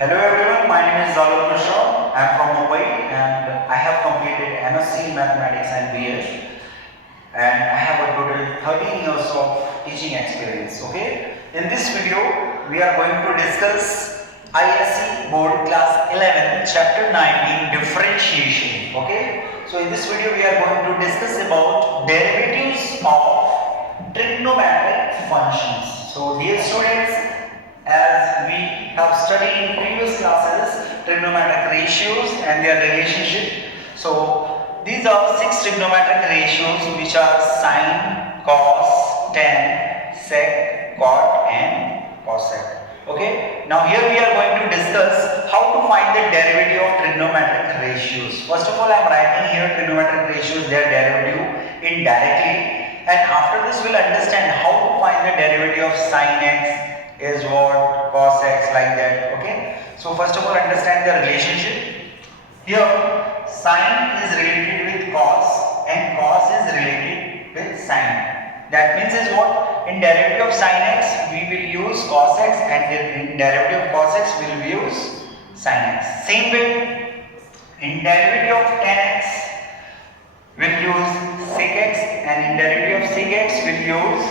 Hello everyone, my name is Mishra. I am from Mumbai and I have completed MSc in Mathematics and BA, and I have a total 13 years of teaching experience. Okay, in this video we are going to discuss ISC Board Class 11th Chapter 19 Differentiation. Okay, so in this video we are going to discuss about derivatives of trigonometric functions. So dear students, as we have studied in previous classes trigonometric ratios and their relationship. So these are 6 trigonometric ratios which are sine, cos, tan, sec, cot and cosec. Okay, now here we are going to discuss how to find the derivative of trigonometric ratios. First of all, I am writing here trigonometric ratios, their derivative indirectly, and after this we will understand how to find the derivative of sine x is what, cos x, like that. Okay, so first of all understand the relationship. Here sine is related with cos and cos is related with sine. That means is what, in derivative of sine x we will use cos x, and in derivative of cos x we will use sine x. Same way, in derivative of tan x we will use sec x, and in derivative of sec x we will use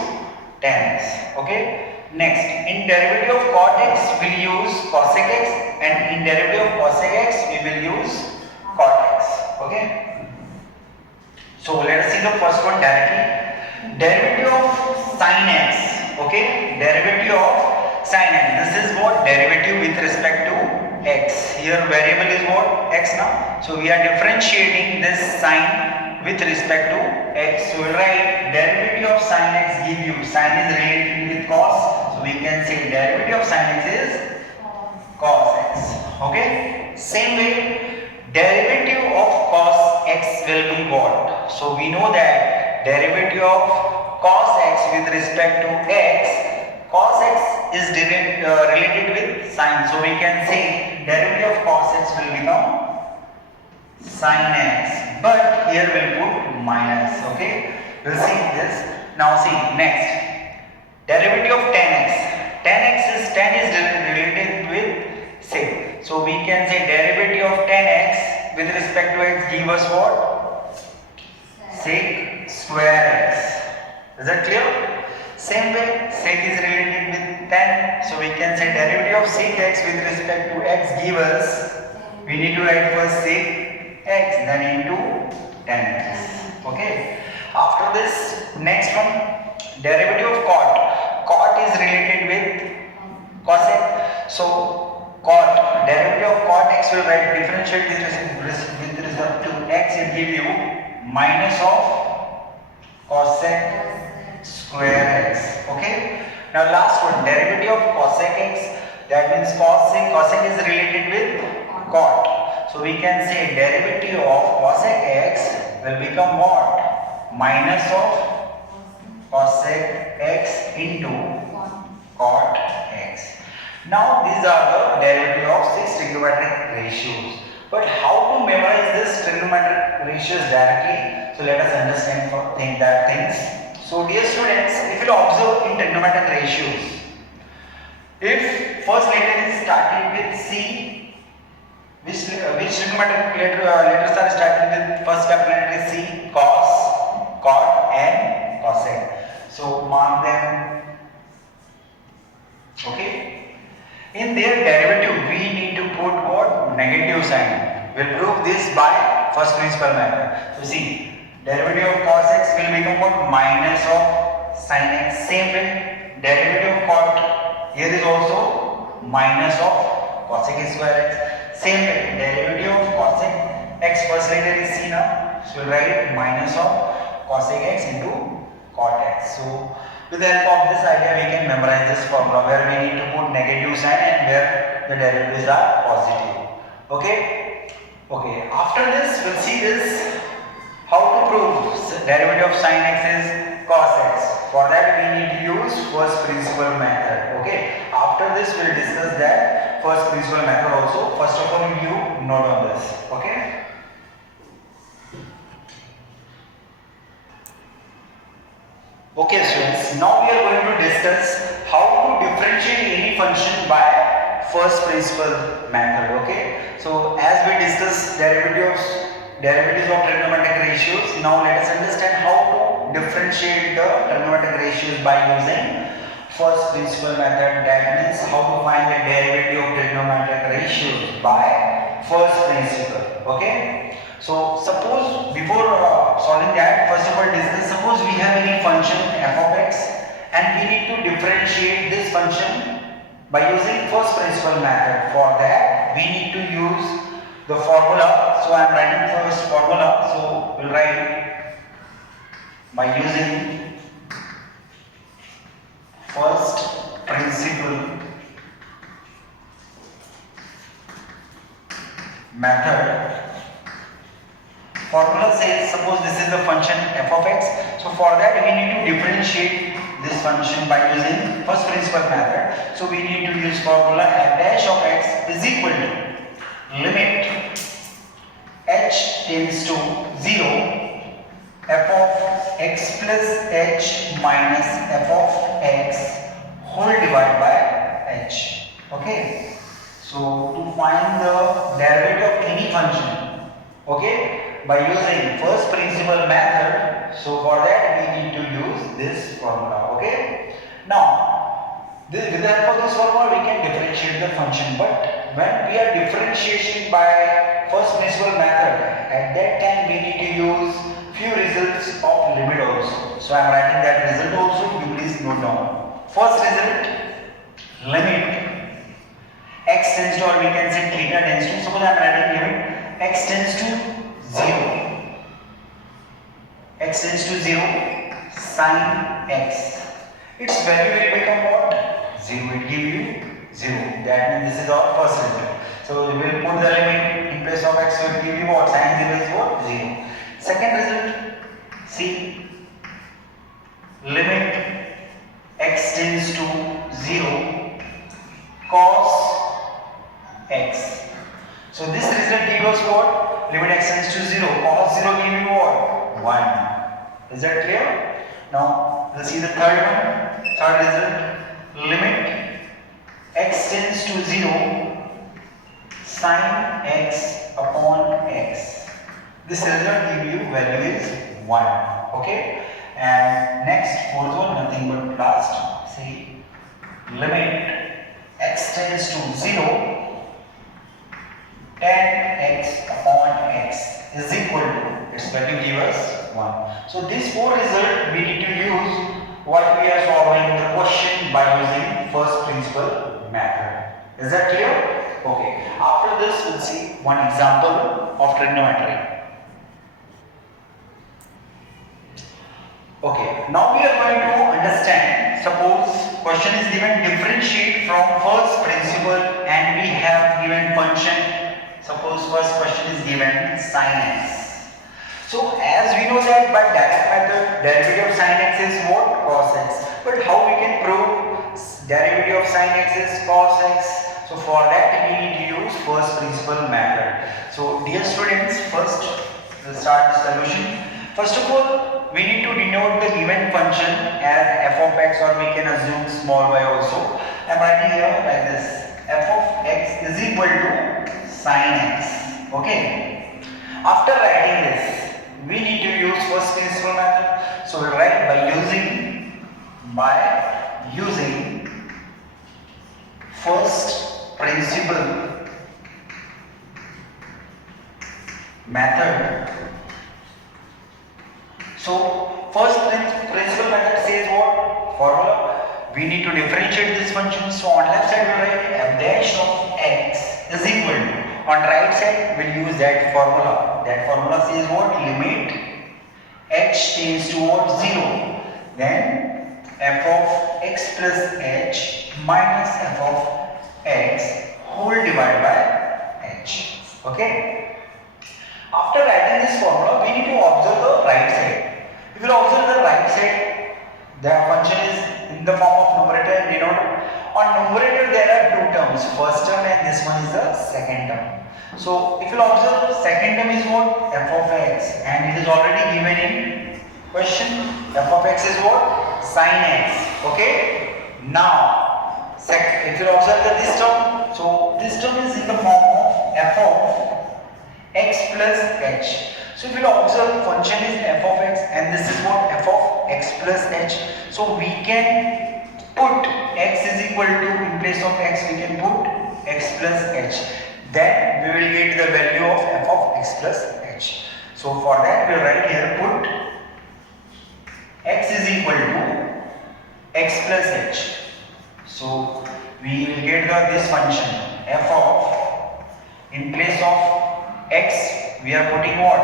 tan x. Okay, next, in derivative of cot x we will use cosec x, and in derivative of cosec x we will use cot x. Okay, so let us see the first one directly. Derivative of sine x. Okay, derivative of sine x. This is what, derivative with respect to x. Here variable is what, x now. So we are differentiating this sine with respect to x. So we will write derivative of sine x give you, sine is related with cos, so we can say derivative of sine x is cos x. Okay, same way, derivative of cos x will be what? So we know that derivative of cos x with respect to x, cos x is related with sine, so we can say derivative of cos x will become sine x, but here we'll put minus. Okay, we'll see this. Now see next, derivative of tan x. Tan is related with sec, so we can say derivative of tan x with respect to x give us what, sec square x. Is that clear? Same way, sec is related with tan, so we can say derivative of sec x with respect to x give us, we need to write first sec x then into tan x. Okay, after this next one, derivative of cot. Cot is related with cosec, so cot, derivative of cot x will write differentiate with respect to x, it give you minus of cosec square x. Okay, now last one, derivative of cosec x, that means cosec is related with cot, so we can say derivative of cosec x will become what, minus of cosec x into cot x. Now these are the derivative of 6 trigonometric ratios, but how to memorize this trigonometric ratios directly? So let us understand that things. So dear students, if you observe in trigonometric ratios, if first letter is starting with C, which trigonometric letters are starting with first capital letter is C, cos, cot and cosec. So mark them. Okay, in their derivative we need to put what, negative sign. We'll prove this by first principle method. So see, derivative of cos x will become what, minus of sin x. Same way, derivative of cot, here is also minus of cosec square x. Same way, derivative of cosec x, first letter is C now, so we'll write minus of cosec x into cot x. So with the help of this idea we can memorize this formula where we need to put negative sign and where the derivatives are positive. Okay, okay, after this we'll see this, how to prove derivative of sine x is cos x. For that we need to use first principle method. Okay, after this we'll discuss that first principle method also. First of all you note on this. Okay, okay students, now we are going to discuss how to differentiate any function by first principle method. Okay, so as we discussed derivatives of trigonometric ratios, now let us understand how to differentiate the trigonometric ratios by using first principle method. That means how to find the derivative of trigonometric ratios by first principle. Okay, so suppose before solving that, first of all discuss, suppose we have any function f of x and we need to differentiate this function by using first principle method. For that we need to use the formula. So I am writing first formula. So we'll write by using first principle method. Formula says, suppose this is the function f of x. So for that we need to differentiate this function by using first principle method. So we need to use formula f dash of x is equal to limit h tends to 0 f of x plus h minus f of x whole divided by h. Okay, so to find the derivative of any function, okay, by using first principle method, so for that we need to use this formula. Okay, now with the help of this formula we can differentiate the function, but when we are differentiation by first principle method, at that time we need to use few results of limit also. So I am writing that result also, you please note down. First result, limit x tends to, or we can say theta tends to, suppose I am writing limit x tends to 0, x tends to 0 sin x, its value will become what? 0, it will give you 0. That means this is our first result. So we will put the limit in place of x, so it will give you what? Sin 0 is what? 0. Second result, see, limit x tends to 0 cos x. So this result gives us what? Limit x tends to 0, cos 0 give you what? 1. Is that clear? Now we'll see the third one. Third result, limit x tends to 0 sin x upon x. This result give you value is 1. Okay, and next fourth one, nothing but last. See, limit x tends to 0 tan x upon x is equal to, its value give us 1. So these four results we need to use while we are solving the question by using first principle method. Is that clear? Okay. After this we'll see one example of trigonometry. Okay. Now we are going to understand, suppose question is given differentiate from first principle and we have given function. Suppose first question is given sin x. So as we know that by direct method derivative of sin x is what? Cos x. But how we can prove derivative of sin x is cos x? So for that we need to use first principle method. So dear students, first we'll start the solution. First of all, we need to denote the given function as f of x, or we can assume small y also. I am writing here like this, f of x is equal to sin x. Okay. After writing this, we need to use first principle method. So we write by using first principle method. So first principle method says what? Formula. We need to differentiate this function. So on left side we write f dash of x is equal to, on right side we'll use that formula. That formula says what? Limit h tends towards 0, then f of x plus h minus f of x whole divided by h. Okay. After writing this formula, we need to observe the right side. If you observe the right side, the function is in the form of numerator and denominator. On numerator there are two terms, first term and this one is the second term. So if you observe, second term is what? F of x, and it is already given in question. F of x is what? Sin x. Okay. Now, if you observe this term, so So this term is in the form of f of x plus h. So if you observe, function is f of x and this is what f of x plus h. So we can put x is equal to, in place of x we can put x plus h. Then we will get the value of f of x plus h. So for that we will write here, put x is equal to x plus h. So we will get this function f of, in place of x we are putting what,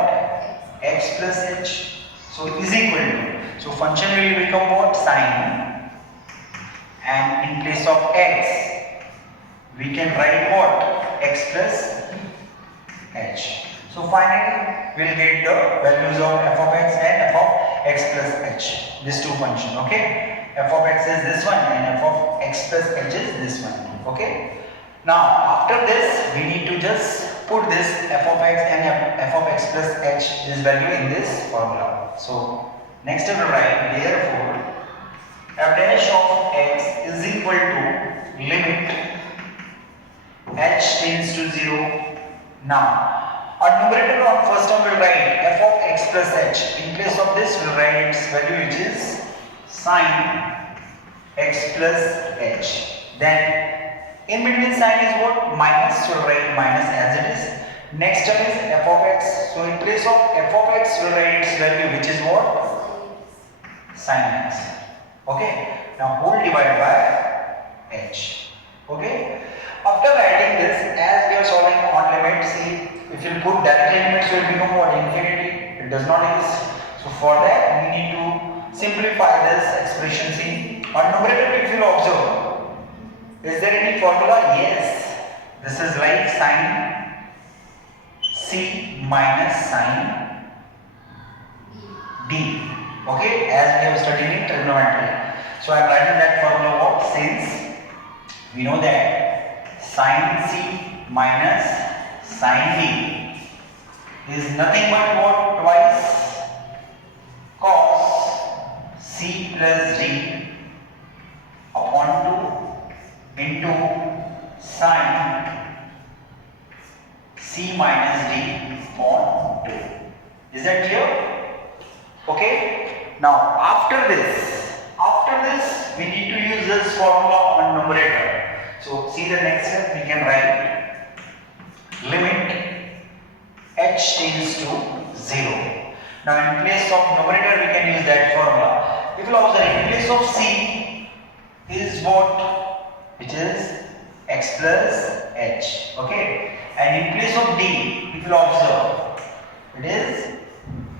x plus h. So is equal to, so function will become what, sine, and in place of x we can write what, x plus h. So finally we will get the values of f of x and f of x plus h, these two functions. Okay, f of x is this one and f of x plus h is this one. Okay, now after this we need to just put this f of x and f of x plus h, this value, in this formula. So next we will write, therefore f dash of x is equal to limit h tends to 0. Now on numerator, on first term we will write f of x plus h. In place of this we will write its value, which is sine x plus h. Then in between sign is what, minus, so we will write minus as it is. Next term is f of x. So in place of f of x we will write its value, which is what, sine x. Okay, now whole divided by h. Okay, after writing this, as we are solving on limit, see, if you put directly limits, it will become what, infinity. It does not exist. So for that we need to simplify this expression. See, on numerator if you observe, is there any formula? Yes, this is like sine c minus sine d. Okay, as we have studied in trigonometry. So I am writing that formula what, since we know that sine c minus sine d is nothing but what, twice cos c plus d upon 2 into sine c minus d upon 2. Is that clear? Okay, now after this we need to use this formula on numerator. So see the next step, we can write limit h tends to 0. Now in place of numerator we can use that formula. If you observe, in place of c is what, which is x plus h. Okay, and in place of d, if you observe, it is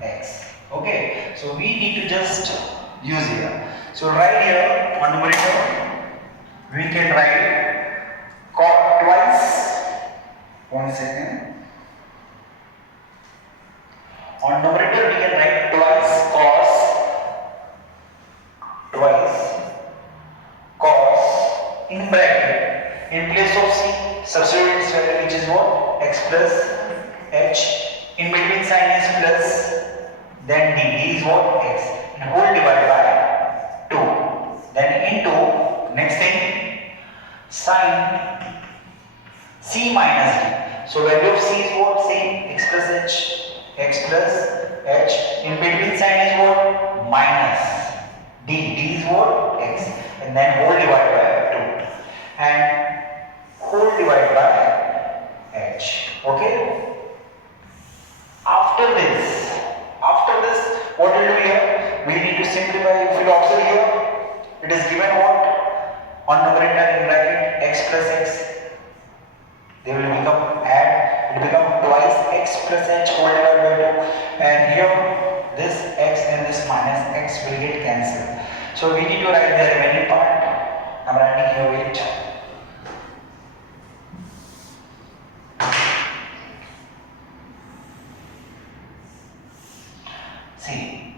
x. Okay, so we need to just use here. So right here on numerator we can write cos twice, 1 second. On numerator we can write twice cos in bracket, in place of c substitute its value, which is what, x plus h, in between sign is plus, then d is what, x, and whole divided by 2. Then into, next thing, sine c minus d. So value of c is what, same, x plus h, in between sign is what, minus d is what, x, and then whole divided by 2 and whole divided by h. Okay, after this what will do here, we need to simplify. If you observe here, it is given what, on numerator in bracket x plus x, they will become, add, it will become twice x plus h whole divided by 2, and here this x and this minus x will get cancelled. So we need to write the remaining part. I am writing here, wait. See,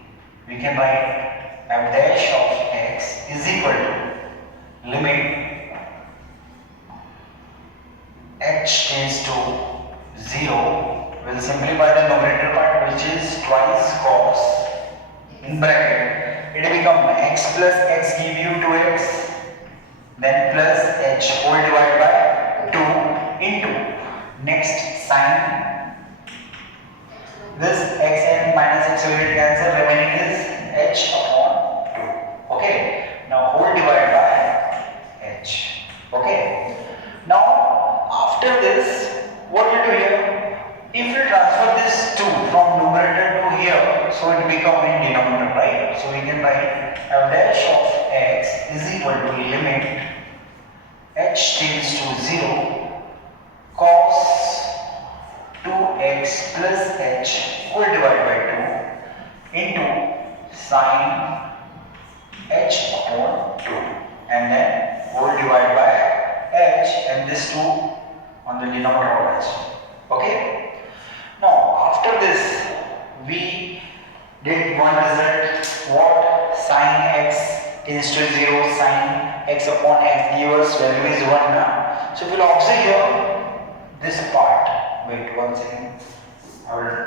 we can write f dash of x is equal to limit h tends to 0. We'll simplify the numerator part, which is twice cos in bracket. It will become x plus x give you 2x, then plus h whole divided by 2 Next, sine. This x and minus x will get cancelled, remaining is h upon 2. Okay. Now whole divided by h. Okay. Now after this, what we do here? If we transfer this 2 from numerator to here, so it become in denominator, right? So we can write f dash of x is equal to limit h tends to 0 cos 2x plus h whole divided by 2 into sine h upon 2 and then whole divided by h and this 2 on the denominator of h. Okay. Now after this we did one result. What? Sine x tends to 0, sine x upon x gives us value is 1 now. So we will observe here this part. Wait one second. I will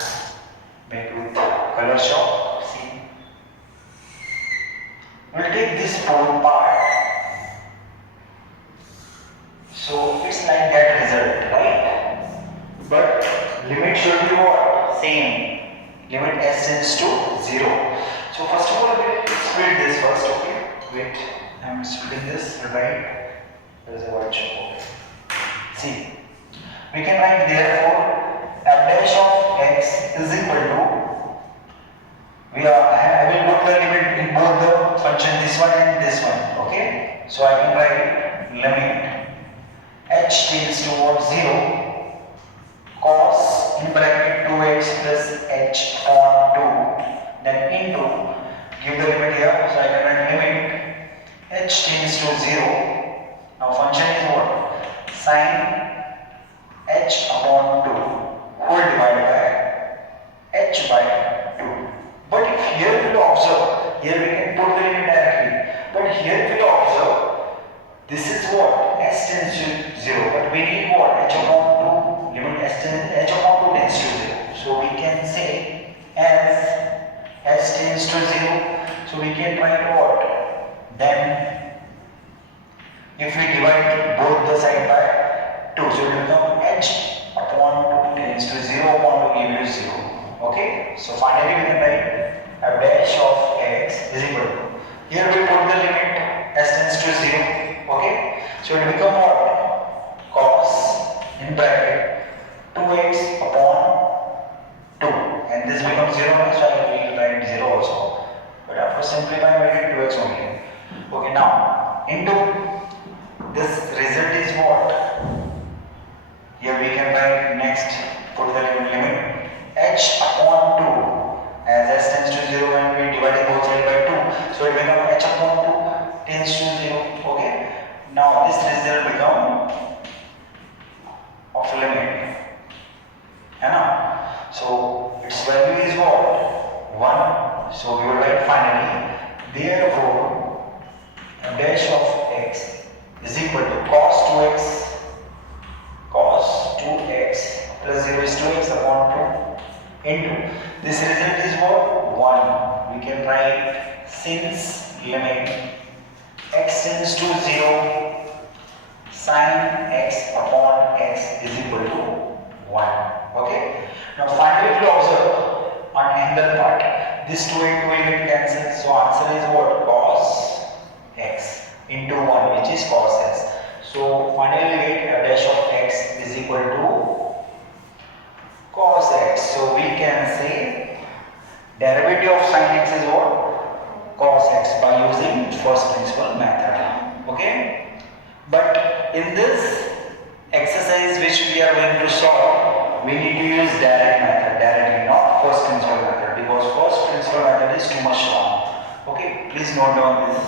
make with color shock. See. We will take this whole part. So it's like that result, right? But limit should be what? Same. Limit s tends to 0. So first of all, we split this first. Okay. Wait. I am splitting this. Right. There is a word show. See. We can write therefore f dash of x is equal to. I will put the limit in both the function, this one and this one. Okay. So I can write limit h tends towards 0 cos in bracket 2x plus h upon 2 then into, give the limit here, so I can write limit h tends to 0. Now function is what? Sine h upon 2 whole divided by h by 2. But if here we will observe, here we can put the limit directly, but here we will observe this is what? S tends to 0, but we need what? H upon 2, limit h upon 2 tends to 0. So we can say as s tends to 0, so we can write what? Then if we divide both the side by 2, so it will become h upon 2 tends to 0 upon 2 give you 0. Okay, so finally we can write f dash of x is equal to, here we put the limit s tends to 0. Okay, so it will become what? Cos in bracket 2x upon 2 and this becomes 0 now, so I will write 0 also, but after simplifying we get 2x only. Okay, now into this result is what? Here we can write next, put the limit h upon 2 as s tends to 0 and we divide both sides by 2, so it becomes h upon 2 tends to 0. Okay, now this result become of limit, so its value is what? 1. So we will write finally therefore f dash of x is equal to cos 2x plus 0 is 2x upon 2 into this result is what? 1. We can write since limit x tends to 0 sine x upon x is equal to 1. Okay. Now finally if you observe on angle part, this 2 and 2 will get cancelled. So answer is what? Cos x into 1 which is cos x. So finally we get f dash of x is equal to cos x. So we can say derivative of sin x is what? Cos x by using first principle method. Okay. But in this exercise which we are going to solve, we need to use direct method directly, not first principle method, because first principle method is too much long. Okay, please note down this.